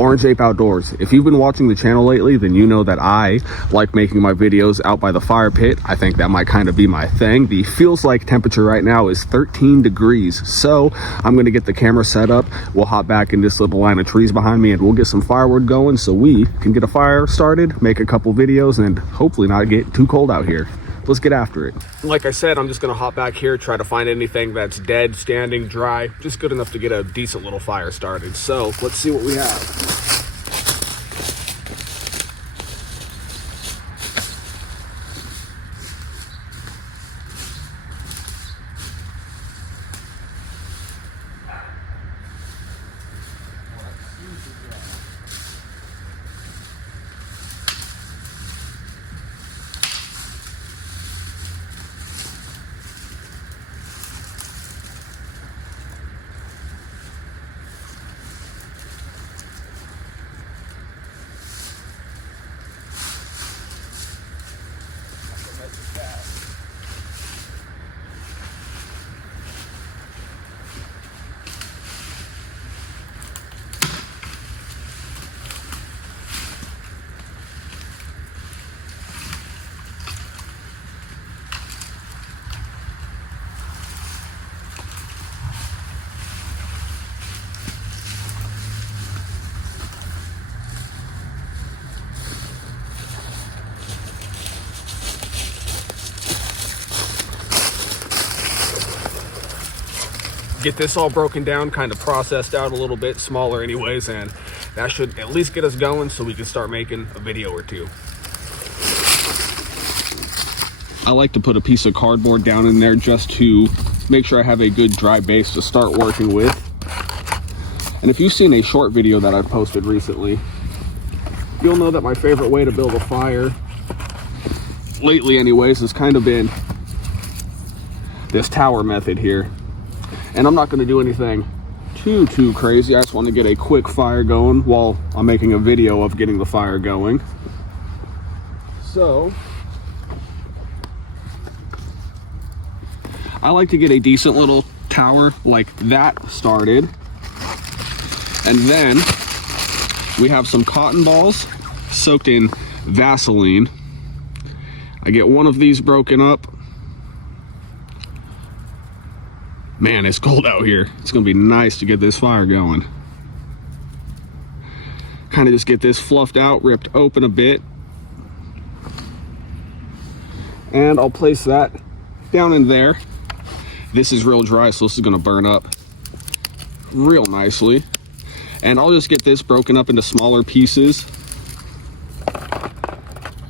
Orange Ape Outdoors. If you've been watching the channel lately, then you know that I like making my videos out by the fire pit. I think that might kind of be my thing. The feels like temperature right now is 13 degrees. So I'm going to get the camera set up. We'll hop back in this little line of trees behind me and we'll get some firewood going so we can get a fire started, make a couple videos, and hopefully not get too cold out here. Let's get after it. Like I said, I'm just gonna hop back here, try to find anything that's dead, standing, dry, just good enough to get a decent little fire started. So let's see what we have. Get this all broken down, kind of processed out a little bit, smaller anyways, and that should at least get us going so we can start making a video or two. I like to put a piece of cardboard down in there just to make sure I have a good dry base to start working with. And if you've seen a short video that I've posted recently, you'll know that my favorite way to build a fire, lately anyways, has kind of been this tower method here. And I'm not going to do anything too crazy. I just want to get a quick fire going while I'm making a video of getting the fire going. So I like to get a decent little tower like that started. And then we have some cotton balls soaked in Vaseline. I get one of these broken up. Man, it's cold out here. It's gonna be nice to get this fire going. Kind of just get this fluffed out, ripped open a bit. And I'll place that down in there. This is real dry, so this is gonna burn up real nicely. And I'll just get this broken up into smaller pieces.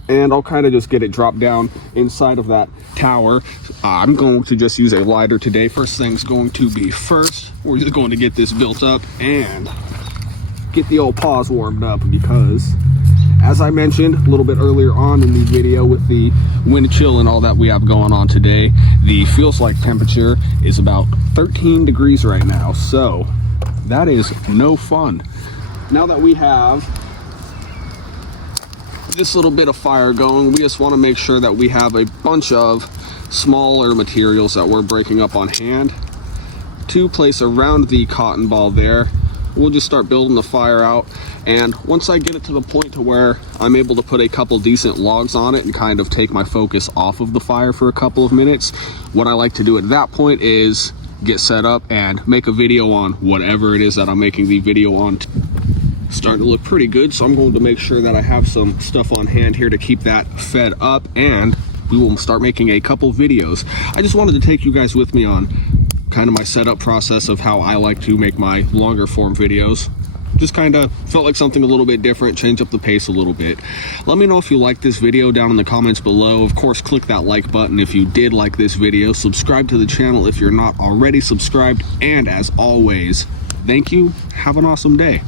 And I'll kind of just get it dropped down inside of that tower. I'm going to just use a lighter today. First thing's going to be first. We're just going to get this built up and get the old paws warmed up because, as I mentioned a little bit earlier on in the video with the wind chill and all that we have going on today, the feels like temperature is about 13 degrees right now. So that is no fun. Now that we have this little bit of fire going, we just want to make sure that we have a bunch of smaller materials that we're breaking up on hand to place around the cotton ball there. We'll just start building the fire out, and once I get it to the point to where I'm able to put a couple decent logs on it and kind of take my focus off of the fire for a couple of minutes, what I like to do at that point is get set up and make a video on whatever it is that I'm making the video on. Starting to look pretty good, so I'm going to make sure that I have some stuff on hand here to keep that fed up, and we will start making a couple videos. I just wanted to take you guys with me on kind of my setup process of how I like to make my longer form videos. Just kind of felt like something a little bit different, change up the pace a little bit. Let me know if you like this video down in the comments below. Of course, click that like button if you did like this video. Subscribe to the channel if you're not already subscribed, and as always, thank you. Have an awesome day.